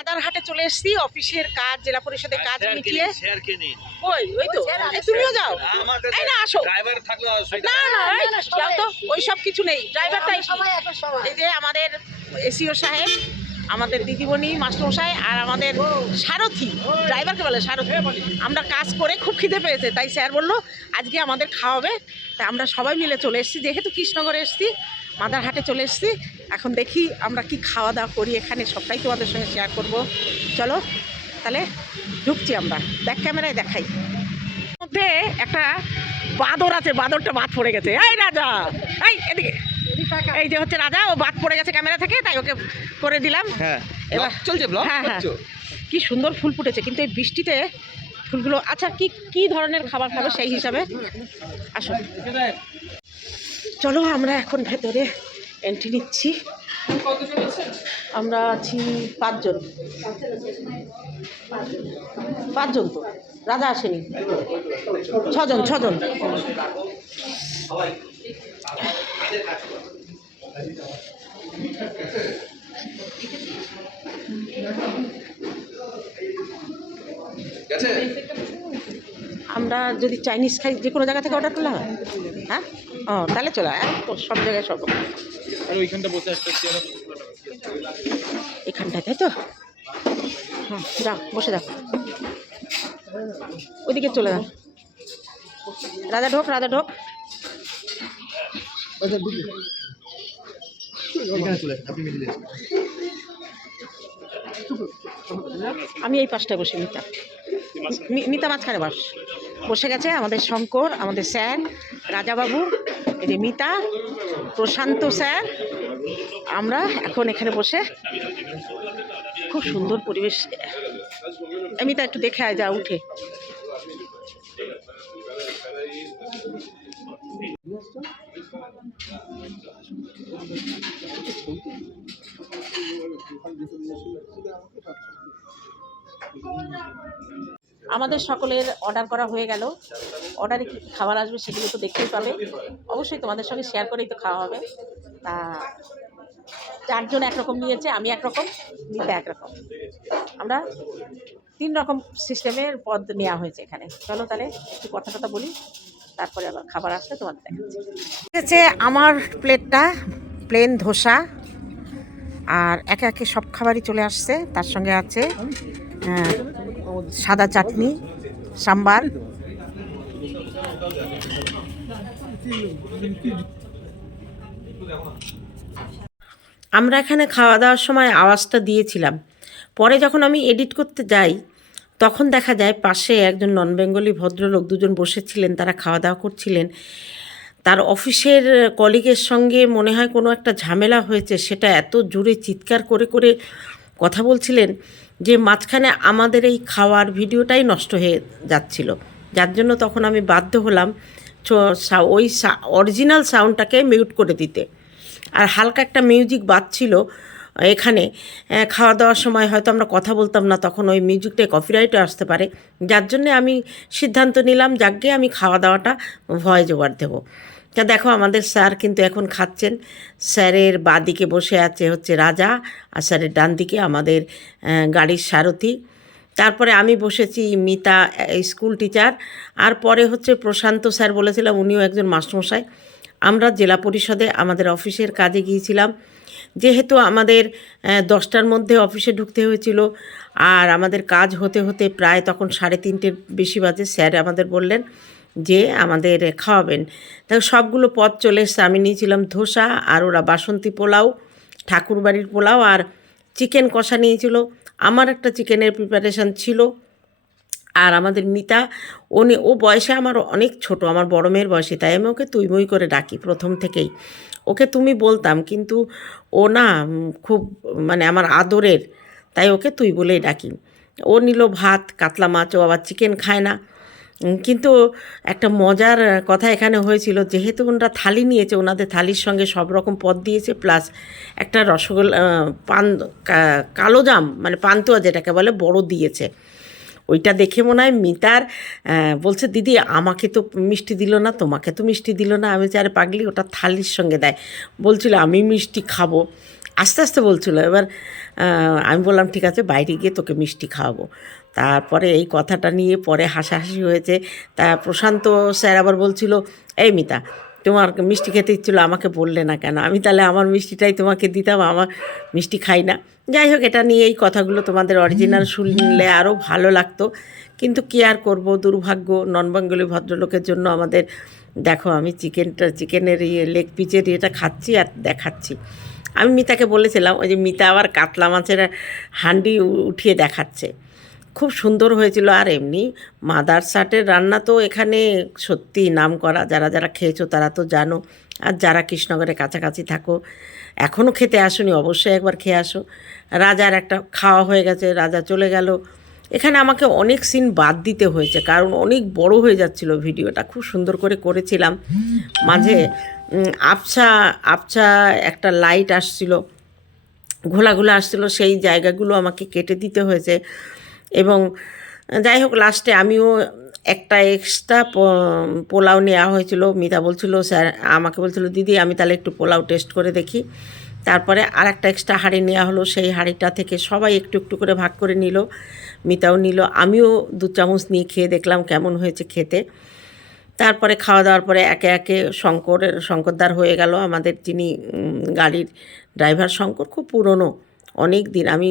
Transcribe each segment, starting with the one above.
মাদারহাটে চলে এসেছি অফিসের কাজ জেলা পরিষদের কাজ মিটিয়ে কিনে, শেয়ার কিনে। ওই ওই তো তুমিও যাও। আমাদের এই না আসো। ড্রাইভার থাকলে না না যাও তো ওই সব কিছু নেই। ড্রাইভারটাই সবাই এখন এই যে আমাদের এসিও সাহেব আমাদের দিদিমণি মাস্টারমশাই আর আমাদের সারথি। ড্রাইভারকে বলে সারথি। আমরা কাজ করে খুব খিদে পেয়েছে তাই স্যার বলল আজকে আমাদের খাওয়াবে তাই আমরা সবাই মিলে চলে এসেছি। যেহেতু কৃষ্ণনগরে এসেছি মাদারহাটে চলে এসেছি এখন দেখি আমরা কি খাওয়া দাওয়া করি এখানে সবটাই তোমাদের সঙ্গে শেয়ার করব। চলো তাহলে ঢুকছি আমরা। ব্যাক ক্যামেরায় দেখাই। মধ্যে একটা বাঁদর আছে বাঁদরটা বাদ পড়ে গেছে। এই রাজা! এই এদিকে। এই যে হচ্ছে রাজা ও বাদ পড়ে গেছে ক্যামেরা থেকে তাই ওকে করে দিলাম। হ্যাঁ এবার- চলছে ব্লগ হ্যাঁ, হ্যাঁ। কি সুন্দর ফুল ফুটেছে কিন্তু এই বৃষ্টিতে ফুলগুলো আচ্ছা কি কি ধরনের খাবার খাবে সেই হিসাবে? আসো। চলো আমরা এখন ভেতরে এন্ট্রি নিচ্ছি। আমরা আছি পাঁচজন। পাঁচজন তো। রাজা আসেনি। ছজন ছজন। আমরা যদি চাইনিজ খাই যে কোনো জায়গা থেকে অর্ডার করলে হয়। ও তাহলে চলো সব জায়গায় সব। আর ওইখানটা বসে একটা চেয়ার তাই তো? হুম যাও বসে যাও ওইদিকে চলে যাও। রাজা ঢোক রাজা ঢোক। এখানে চলে আপনি মিডিলে আমি এই পাশটায় বসি মিতা। মি- মিতা মাঝখানে বাস। বসে গেছে আমাদের শঙ্কর আমাদের স্যার রাজাবাবু এই যে মিতা প্রশান্ত স্যার, আমরা এখন এখানে বসে খুব সুন্দর পরিবেশ। রেমিতা, একটু দেখে আয়, যা, উঠে। আমাদের সকলের অর্ডার করা হয়ে গেল। অর্ডারে কী খাবার আসবে সেগুলো তো দেখতেই পাবে। অবশ্যই তোমাদের সঙ্গে শেয়ার করেই তো খাওয়া হবে। তা চারজন একরকম নিয়েছে, আমি একরকম নিতে একরকম। আমরা তিন রকম সিস্টেমের পদ নেওয়া হয়েছে এখানে। চলো তাহলে একটু কথা টথা বলি, তারপরে আবার খাবার আসলে তোমাদের দেখাচ্ছি। আমার প্লেটটা প্লেন ধোসা। আর একে একে সব খাবারই চলে আসছে, তার সঙ্গে আছে সাদা চাটনি, সাম্বার। আমরা এখানে খাওয়া দাওয়ার সময় আওয়াজটা দিয়েছিলাম। পরে যখন আমি এডিট করতে যাই, তখন দেখা যায় পাশে একজন নন বেঙ্গলি ভদ্রলোক, দুজন বসেছিলেন, তারা খাওয়া দাওয়া করছিলেন। তার অফিসের কলিগের সঙ্গে মনে হয় কোনো একটা ঝামেলা হয়েছে, সেটা এত জোরে চিৎকার করে করে কথা বলছিলেন যে মাঝখানে আমাদের এই খাওয়ার ভিডিওটাই নষ্ট হয়ে যাচ্ছিল। যার জন্য তখন আমি বাধ্য হলাম ওই অরিজিনাল সাউন্ডটাকে মিউট করে দিতে। আর হালকা একটা মিউজিক বাজছিল এখানে খাওয়া দাওয়ার সময় হয়তো আমরা কথা বলতাম না, তখন ওই মিউজিকটা কপিরাইটে আসতে পারে। যার জন্যে আমি সিদ্ধান্ত নিলাম, যাকে আমি খাওয়া দাওয়াটা ভয়েস ওভার দেবো। তা দেখো, আমাদের স্যার কিন্তু এখন খাচ্ছেন। স্যারের বাদিকে বসে আছে হচ্ছে রাজা আর স্যারের ডান দিকে আমাদের গাড়ির সারথি। তারপরে আমি বসেছি মিতা স্কুল টিচার। আর পরে হচ্ছে প্রশান্ত স্যার বলেছিলাম, উনিও একজন মাস্টারমশাই আমরা জেলা পরিষদে আমাদের অফিসের কাজে গিয়েছিলাম। যেহেতু আমাদের দশটার মধ্যে অফিসে ঢুকতে হয়েছিল আর আমাদের কাজ হতে হতে প্রায় তখন সাড়ে তিনটের বেশি বাজে, স্যার আমাদের বললেন। যে আমাদের খাওয়াবেন। তা সবগুলো পদ চলে এসছে। আমি নিয়েছিলাম ধোসা আর ওরা বাসন্তী পোলাও, ঠাকুরবাড়ির পোলাও আর চিকেন কষা নিয়েছিল। আমার একটা চিকেনের প্রিপারেশান ছিল। আর আমাদের মিতা ও নে- ও বয়সে আমার অনেক ছোট, আমার বড় মেয়ের বয়সে, তাই আমি ওকে তুই মুই করে ডাকি প্রথম থেকেই। ওকে তুমি বলতাম, কিন্তু ও না খুব মানে আমার আদরের, তাই ওকে তুই বলেই ডাকি। ও নিল ভাত, কাতলা মাছ, ও আবার চিকেন খায় না। কিন্তু একটা মজার কথা এখানে হয়েছিল, যেহেতু ওনারা থালি নিয়েছে, ওনাদের থালির সঙ্গে সব রকম পদ দিয়েছে প্লাস একটা রসগোল্লা পান কালো জাম মানে পান্তুয়া যেটাকে বলে, বড় দিয়েছে। ওইটা দেখে মনে হয় মিতার বলছে, দিদি, আমাকে তো মিষ্টি দিল না, তোমাকে তো মিষ্টি দিল না। আমি আরে পাগলি, ওটা থালির সঙ্গে দেয়। বলছিল, আমি মিষ্টি খাব। আস্তে আস্তে বলছিল, এবার আমি বললাম, ঠিক আছে, বাইরে গিয়ে তোকে মিষ্টি খাওয়াবো। তারপরে এই কথাটা নিয়ে পরে হাসাহাসি হয়েছে। তা প্রশান্ত স্যার আবার বলছিল এই মিতা তোমার মিষ্টি খেতে ইচ্ছিল আমাকে বললে না কেন? আমি তাহলে আমার মিষ্টিটাই তোমাকে দিতাম আমার মিষ্টি খাই না। যাই হোক এটা নিয়ে এই কথাগুলো তোমাদের অরিজিনাল শুনলে আরও ভালো লাগতো। কিন্তু কি আর করব? দুর্ভাগ্য নন বেঙ্গলি ভদ্রলোকের জন্য আমাদের দেখো আমি চিকেনটা চিকেনের ইয়ে লেগ পিচের ইয়েটা খাচ্ছি আর দেখাচ্ছি। আমি মিতাকে বলেছিলাম ওই যে মিতা আবার কাতলা মাছের হান্ডি উঠিয়ে দেখাচ্ছে। খুব সুন্দর হয়েছিল। আর এমনি মাদার সাটের রান্না তো এখানে সত্যি নাম করা যারা যারা খেয়েছো তারা তো জানো। আর যারা কৃষ্ণনগরের কাছাকাছি থাকো এখনও খেতে আসোনি, অবশ্যই একবার খেয়ে আসো। রাজার একটা খাওয়া হয়ে গেছে, রাজা চলে গেল। এখানে আমাকে অনেক সিন বাদ দিতে হয়েছে, কারণ অনেক বড় হয়ে যাচ্ছিল ভিডিওটা। খুব সুন্দর করে করেছিলাম। মাঝে আবছা আবছা একটা লাইট আসছিল ঘোলা ঘোলা আসছিল, সেই জায়গাগুলো আমাকে কেটে দিতে হয়েছে। এবং যাই হোক লাস্টে আমিও একটা এক্সট্রা পোলাও নেওয়া হয়েছিল। মিতা বলছিল, স্যার, আমাকে বলছিল, দিদি, আমি তাহলে একটু পোলাও টেস্ট করে দেখি। তারপরে আর একটা এক্সট্রা হাঁড়ি নেওয়া হলো। সেই হাঁড়িটা থেকে সবাই একটু একটু করে ভাগ করে নিল। মিতাও নিল। আমিও দু চামচ নিয়ে খেয়ে দেখলাম কেমন হয়েছে খেতে। তারপরে খাওয়া দাওয়ার পরে একে একে শঙ্করের শঙ্করদার হয়ে গেল। আমাদের যিনি গাড়ির ড্রাইভার শঙ্কর খুব পুরনো। অনেক দিন, আমি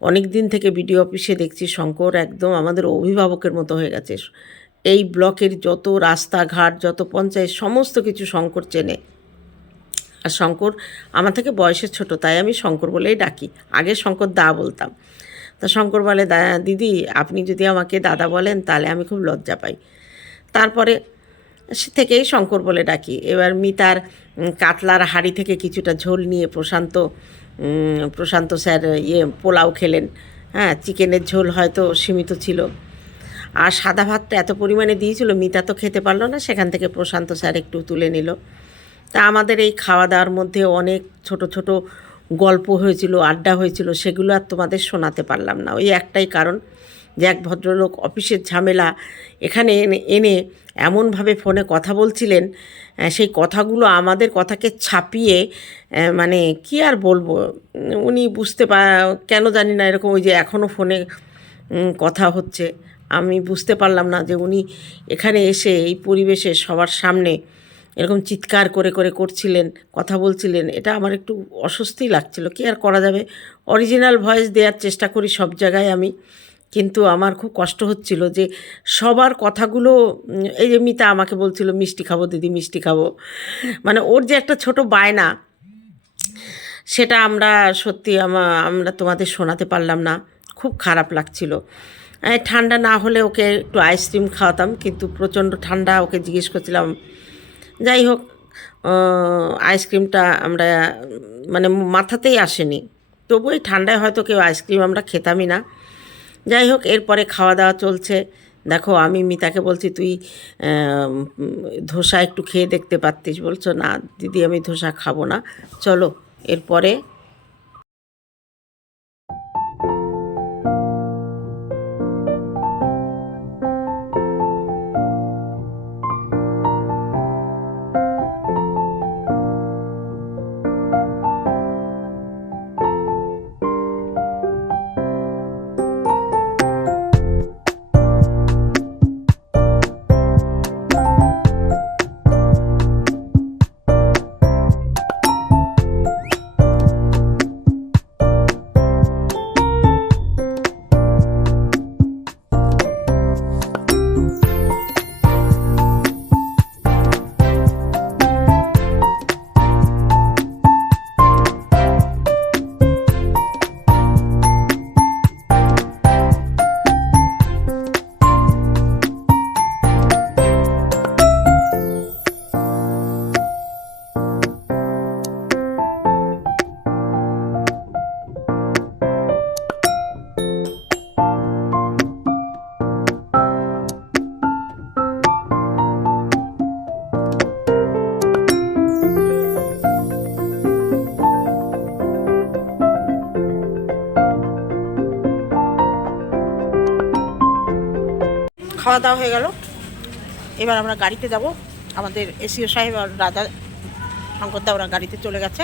অনেক দিন থেকে বিডিও অফিসে দেখছি শঙ্কর একদম আমাদের অভিভাবকের মতো হয়ে গেছে। এই ব্লকের যত রাস্তাঘাট, যত পঞ্চায়েত, সমস্ত কিছু শঙ্কর চেনে। আর শঙ্কর আমার থেকে বয়সে ছোট, তাই আমি শঙ্কর বলেই ডাকি। আগে শঙ্কর দা বলতাম। তা শঙ্কর বলে দিদি, আপনি যদি আমাকে দাদা বলেন, তাহলে আমি খুব লজ্জা পাই। তারপরে সে থেকেই শঙ্কর বলে ডাকি। এবার মিতার কাতলার হাড়ি থেকে কিছুটা ঝোল নিয়ে প্রশান্ত প্রশান্ত স্যার ইয়ে পোলাও খেলেন। হ্যাঁ চিকেনের ঝোল হয়তো সীমিত ছিল। আর সাদা ভাতটা এত পরিমাণে দিয়েছিল, মিতা তো খেতে পারল না, সেখান থেকে প্রশান্ত স্যার একটু তুলে নিল। তা আমাদের এই খাওয়া দাওয়ার মধ্যে অনেক ছোট ছোট গল্প হয়েছিল, আড্ডা হয়েছিল, সেগুলো আর তোমাদের শোনাতে পারলাম না। ওই একটাই কারণ যে এক ভদ্রলোক অফিসের ঝামেলা, এখানে এনে এমনভাবে ফোনে কথা বলছিলেন সেই কথাগুলো আমাদের কথাকে ছাপিয়ে মানে কি আর বলব? উনি বুঝতে পা, কেন জানি না এরকম ওই যে এখনও ফোনে কথা হচ্ছে। আমি বুঝতে পারলাম না যে উনি এখানে এসে এই পরিবেশে সবার সামনে এরকম চিৎকার করে করে করছিলেন, কথা বলছিলেন। এটা আমার একটু অস্বস্তি লাগছিল। কি আর করা যাবে? অরিজিনাল ভয়েস দেওয়ার চেষ্টা করি সব জায়গায় আমি। কিন্তু আমার খুব কষ্ট হচ্ছিল যে সবার কথাগুলো এই যে মিতা আমাকে বলছিল, মিষ্টি খাব দিদি, মিষ্টি খাব। মানে ওর যে একটা ছোট বায়না, সেটা আমরা সত্যি আমা- আমরা তোমাদের শোনাতে পারলাম না। খুব খারাপ লাগছিল। ঠান্ডা না হলে ওকে একটু আইসক্রিম খাওয়াতাম, কিন্তু প্রচণ্ড ঠান্ডা ওকে জিজ্ঞেস করছিলাম, যাই হোক আইসক্রিমটা আমরা মানে মাথাতেই আসেনি। তবু এই ঠান্ডায় হয়তো কেউ আইসক্রিম আমরা খেতামই না। যাই হোক এরপরে খাওয়া দাওয়া চলছে। দেখো, আমি মিতাকে বলছি, তুই ধোসা একটু খেয়ে দেখতে পারতিস। বলছো, না, দিদি, আমি ধোসা খাব না। চলো, এরপরে খাওয়া দাওয়া হয়ে গেল। এবার আমরা গাড়িতে যাব। আমাদের এসিও সাহেব আর রাজা শঙ্করদা ওরা গাড়িতে চলে গেছে।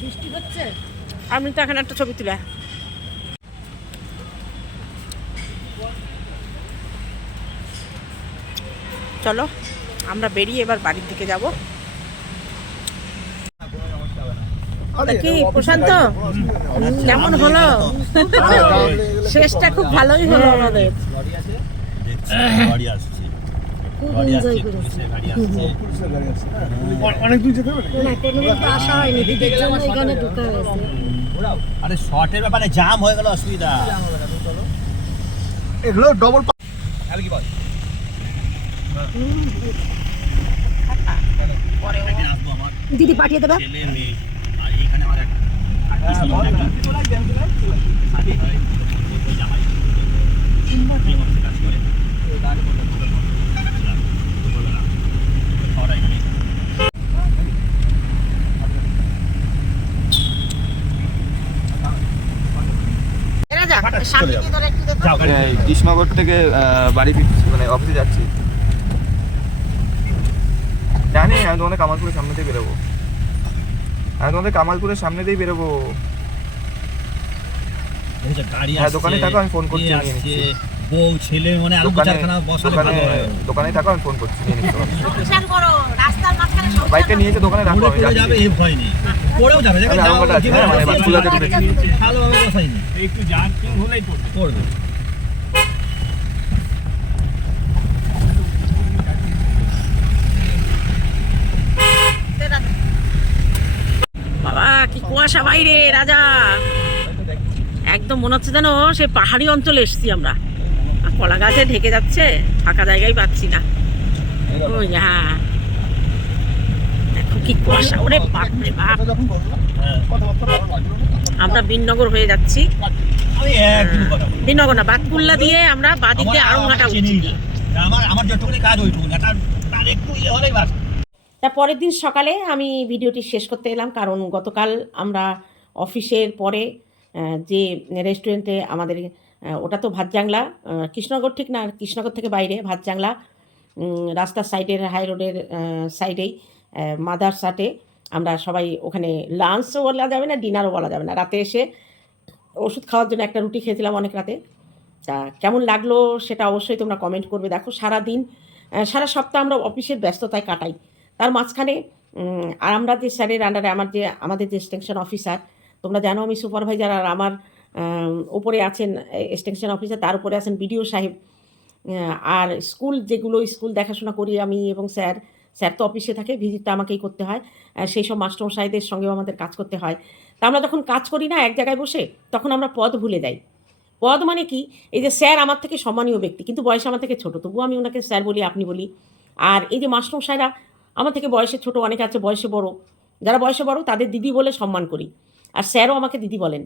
বৃষ্টি হচ্ছে? আমি তো এখানে একটা ছবি তুলে চলো আমরা বেরিয়ে এবার বাড়ির দিকে যাব। কি প্রশান্ত? কেমন হলো? শেষটা খুব ভালোই হলো আমাদের। গাড়ি খুব গাড়ি আসছে আরে শর্টের ব্যাপারে জাম হয়ে গেল অসুবিধা এগুলো ডবল আমার দিদি পাঠিয়ে দেবে আর এখানে আমার হয় একটু কৃষ্ণনগর থেকে আহ, বাড়ি ফিরছি মানে অফিসে যাচ্ছি। জানি আমি তোমাদের কামালপুরের সামনে দিয়ে বেরোবো। আমি তোমাদের কামালপুরের সামনে দিয়ে বেরোবো। গাড়ি হ্যাঁ, দোকানে থাকো, আমি ফোন করছি, নিয়ে নিচ্ছি। বউ ছেলে মানে আরও চারখানা বসালে ভালো হয়। দোকানে থাকো আমি ফোন করছি নিয়ে নিচ্ছি করো রাস্তার মাঝখানে বাইকটা নিয়ে দোকানে রাখো আমি যাবে এই ভয় নেই। পড়েও যাবে দেখো আমি যাও, আরামবাগে আছি, যেভাবে মানে বসে বাসগুলোতে আছে, ঢুকেছি। ভালোভাবে বসাইনি একটু জার্কিং হলেই পড়বে পড়বে বাবা কি কুয়াশা বাইরে রাজা। একদম মনে হচ্ছে যেন সে পাহাড়ি অঞ্চলে এসছি আমরা। কলা গাছে ঢেকে যাচ্ছে ফাঁকা জায়গায় পাচ্ছি না। ওই হ্যাঁ। দেখো কি কুয়াশা ওরে বাপরে বাপ। হ্যাঁ। আমরা বিননগর হয়ে যাচ্ছি। বলব বিননগর না বাতকুল্লা দিয়ে আমরা বাদিকে আরংঘাটা উঠছি। আমার আমার কাজ ওইটুকু না তার তার একটু ইয়ে হলেই বাস। তা পরের দিন সকালে আমি ভিডিওটি শেষ করতে এলাম কারণ গতকাল আমরা অফিসের পরে যে রেস্টুরেন্টে আমাদের ওটা তো ভাতজাংলা কৃষ্ণনগর ঠিক না, কৃষ্ণনগর থেকে বাইরে ভাতজাংলা রাস্তার সাইডের হাই রোডের সাইডেই মাদার সাটে আমরা সবাই ওখানে লাঞ্চও বলা যাবে না ডিনারও বলা যাবে না। রাতে এসে ওষুধ খাওয়ার জন্য একটা রুটি খেয়েছিলাম অনেক রাতে। তা কেমন লাগল সেটা অবশ্যই তোমরা কমেন্ট করবে। দেখো সারা দিন সারা সপ্তাহ আমরা অফিসের ব্যস্ততায় কাটাই। তার মাঝখানে আর আমরা যে স্যারের আন্ডারে আমার যে, আমাদের যে এক্সটেনশন অফিসার তোমরা জানো আমি সুপারভাইজার আর আমার আম, উপরে আছেন এক্সটেনশন অফিসার তার উপরে আছেন বিডিও সাহেব। আর স্কুল যেগুলো স্কুল দেখাশোনা করি আমি এবং স্যার স্যার তো অফিসে থাকে ভিজিটটা আমাকেই করতে হয়। সেই সব মাস্টারমশাইদের সঙ্গেও আমাদের কাজ করতে হয়। তা আমরা যখন কাজ করি না এক জায়গায় বসে তখন আমরা পদ ভুলে যাই। পদ মানে কি? এই যে স্যার আমার থেকে সম্মানীয় ব্যক্তি কিন্তু বয়স আমার থেকে ছোট তবুও আমি ওনাকে স্যার বলি আপনি বলি। আর এই যে মাস্টারমশাইরা আমার থেকে বয়সে ছোট অনেকে আছে বয়সে বড়। যারা বয়সে বড় তাদের দিদি বলে সম্মান করি। আর স্যারও আমাকে দিদি বলেন।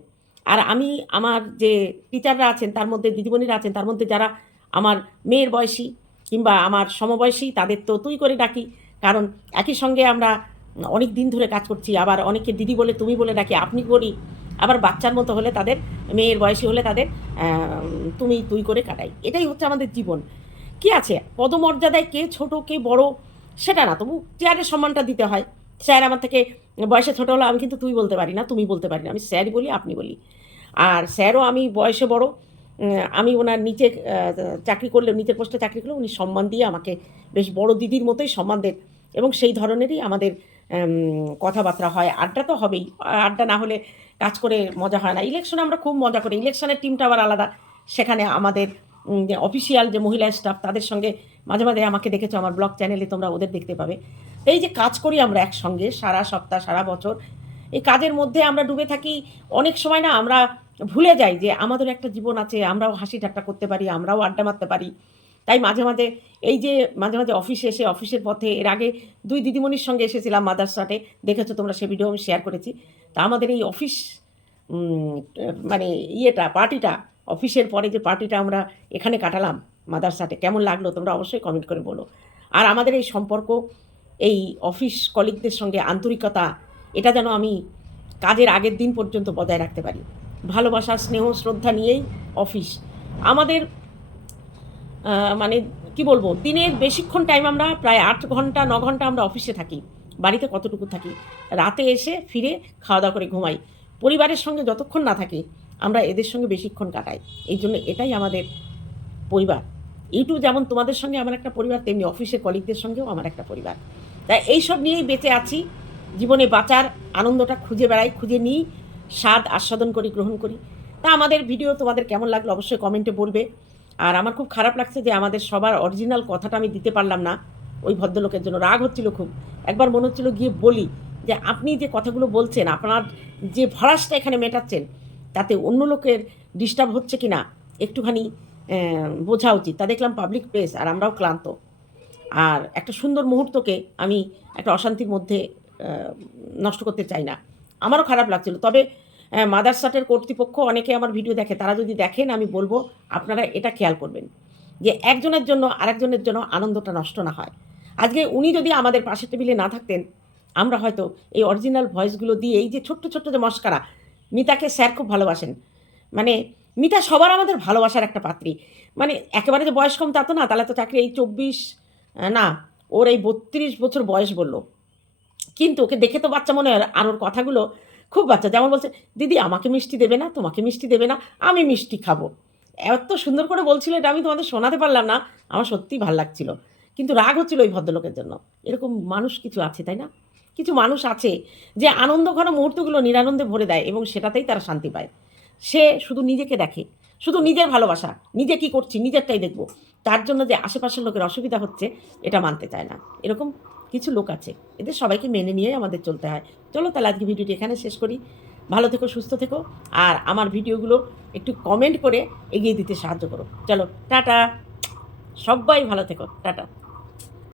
আর আমি আমার যে টিচাররা আছেন, তার মধ্যে দিদিমণিরা আছেন, তার মধ্যে যারা আমার মেয়ের বয়সী কিংবা আমার সমবয়সী, তাদের তো তুই করে ডাকি। কারণ একই সঙ্গে আমরা অনেক দিন ধরে কাজ করছি, আবার অনেকে দিদি বলে, তুমি বলে ডাকি, আপনি করি। আবার বাচ্চার মতো হলে তাদের, মেয়ের বয়সী হলে তাদের তুমি তুই করে কাটাই। এটাই হচ্ছে আমাদের জীবন। কি আছে? পদমর্যাদায় কে ছোট, কে বড়, সেটা না। তবু চেয়ারের সম্মানটা দিতে হয়। স্যার আমার থেকে বয়সে ছোটো হলো আমি কিন্তু তুই বলতে পারি না, তুমি বলতে পারি না, আমি স্যারই বলি, আপনি বলি। আর স্যারও আমি বয়সে বড় আমি ওনার নিচে চাকরি করলে নিচের পোস্টে চাকরি করলে উনি সম্মান দিয়ে আমাকে বেশ বড় দিদির মতোই সম্মান দেন। এবং সেই ধরনেরই আমাদের কথাবার্তা হয়। আড্ডা তো হবেই, আড্ডা না হলে কাজ করে মজা হয় না। ইলেকশনে আমরা খুব মজা করি। ইলেকশনের টিমটা আবার আলাদা। সেখানে আমাদের অফিসিয়াল যে মহিলা স্টাফ তাদের সঙ্গে মাঝে মাঝে আমাকে দেখেছ আমার ব্লগ চ্যানেলে তোমরা ওদের দেখতে পাবে। এই যে কাজ করি আমরা একসঙ্গে সারা সপ্তাহ, সারা বছর। এই কাজের মধ্যে আমরা ডুবে থাকি। অনেক সময় না আমরা ভুলে যাই যে আমাদের একটা জীবন আছে, আমরাও হাসি ঠাট্টা করতে পারি, আমরাও আড্ডা মারতে পারি। তাই মাঝে মাঝে এই যে মাঝে মাঝে অফিসে এসে, অফিসের পথে এর আগে দুই দিদিমণির সঙ্গে এসেছিলাম মাদারসাটে দেখেছ তোমরা সে ভিডিও আমি শেয়ার করেছি। তা আমাদের এই অফিস মানে ইয়েটা পার্টিটা অফিসের পরে যে পার্টিটা আমরা এখানে কাটালাম মাদারসাটে কেমন লাগল তোমরা অবশ্যই কমেন্ট করে বলো। আর আমাদের এই সম্পর্ক, এই অফিস কলিগদের সঙ্গে আন্তরিকতা, এটা যেন আমি কাজের আগের দিন পর্যন্ত বজায় রাখতে পারি। ভালোবাসা, স্নেহ, শ্রদ্ধা নিয়েই অফিস আমাদের মানে কি বলব, দিনের বেশিক্ষণ টাইম আমরা প্রায় আট ঘণ্টা, ন ঘণ্টা আমরা অফিসে থাকি, বাড়িতে কতটুকু থাকি। রাতে এসে ফিরে খাওয়া দাওয়া করে ঘুমাই। পরিবারের সঙ্গে যতক্ষণ না থাকি, আমরা এদের সঙ্গে বেশিক্ষণ কাটাই। এই জন্য এটাই আমাদের পরিবার। ইউটিউব যেমন তোমাদের সঙ্গে আমার একটা পরিবার, তেমনি অফিসের কলিগদের সঙ্গেও আমার একটা পরিবার। তাই এইসব নিয়েই বেঁচে আছি। জীবনে বাঁচার আনন্দটা খুঁজে বেড়াই, খুঁজে নিই, স্বাদ আস্বাদন করি, গ্রহণ করি। তা আমাদের ভিডিও তোমাদের কেমন লাগল অবশ্যই কমেন্টে বলবে। আর আমার খুব খারাপ লাগছে যে আমাদের সবার অরিজিনাল কথাটা আমি দিতে পারলাম না ওই ভদ্রলোকের জন্য। রাগ হচ্ছিল খুব। একবার মনে হচ্ছিল গিয়ে বলি যে আপনি যে কথাগুলো বলছেন, আপনার যে ভরাসটা এখানে মেটাচ্ছেন, তাতে অন্য লোকের ডিস্টার্ব হচ্ছে কি না একটুখানি বোঝা উচিত। তা দেখলাম পাবলিক প্লেস আর আমরাও ক্লান্ত। আর একটা সুন্দর মুহূর্তকে আমি একটা অশান্তির মধ্যে নষ্ট করতে চাই না। আমারও খারাপ লাগছিল। তবে মাদারসাটের কর্তৃপক্ষ অনেকে আমার ভিডিও দেখে। তারা যদি দেখেন, আমি বলব, আপনারা এটা খেয়াল করবেন যে একজনের জন্য আরেকজনের জন্য আনন্দটা নষ্ট না হয়। আজকে উনি যদি আমাদের পাশের টেবিলে না থাকতেন, আমরা হয়তো এই অরিজিনাল ভয়েসগুলো দিয়ে এই যে ছোট্ট ছোট্ট যে মস্কারা, মিতাকে স্যার খুব ভালোবাসেন। মানে মিতা সবার আমাদের ভালোবাসার একটা পাত্রী। মানে একেবারে যে বয়স কম তা তো না, তাহলে তো চাকরি এই চব্বিশ না, ওর এই বত্রিশ বছর বয়স বলল। কিন্তু ওকে দেখে তো বাচ্চা মনে হয়, আর ওর কথাগুলো খুব বাচ্চা। যেমন বলছে, দিদি, আমাকে মিষ্টি দেবে না, তোমাকে মিষ্টি দেবে না, আমি মিষ্টি খাব। এত সুন্দর করে বলছিল, এটা আমি তোমাদের শোনাতে পারলাম না, আমার সত্যিই ভালো লাগছিল। কিন্তু রাগ হচ্ছিল ওই ভদ্রলোকের জন্য। এরকম মানুষ কিছু আছে, তাই না? কিছু মানুষ আছে যে আনন্দ ঘন মুহূর্তগুলো নিরানন্দে ভরে দেয় এবং সেটাতেই তারা শান্তি পায়। সে শুধু নিজেকে দেখে, শুধু নিজের ভালোবাসা, নিজে কি করছি, নিজেরটাই দেখব। তার জন্য যে আশেপাশের লোকের অসুবিধা হচ্ছে, এটা মানতে চায় না। এরকম কিছু লোক আছে, এদের সবাইকে মেনে নিয়েই আমাদের চলতে হয়। চলো তাহলে আজকে ভিডিওটি এখানে শেষ করি। ভালো থেকো, সুস্থ থেকো, আর আমার ভিডিওগুলো একটু কমেন্ট করে এগিয়ে দিতে সাহায্য করো। চলো, টাটা। সবাই ভালো থেকো, টাটা।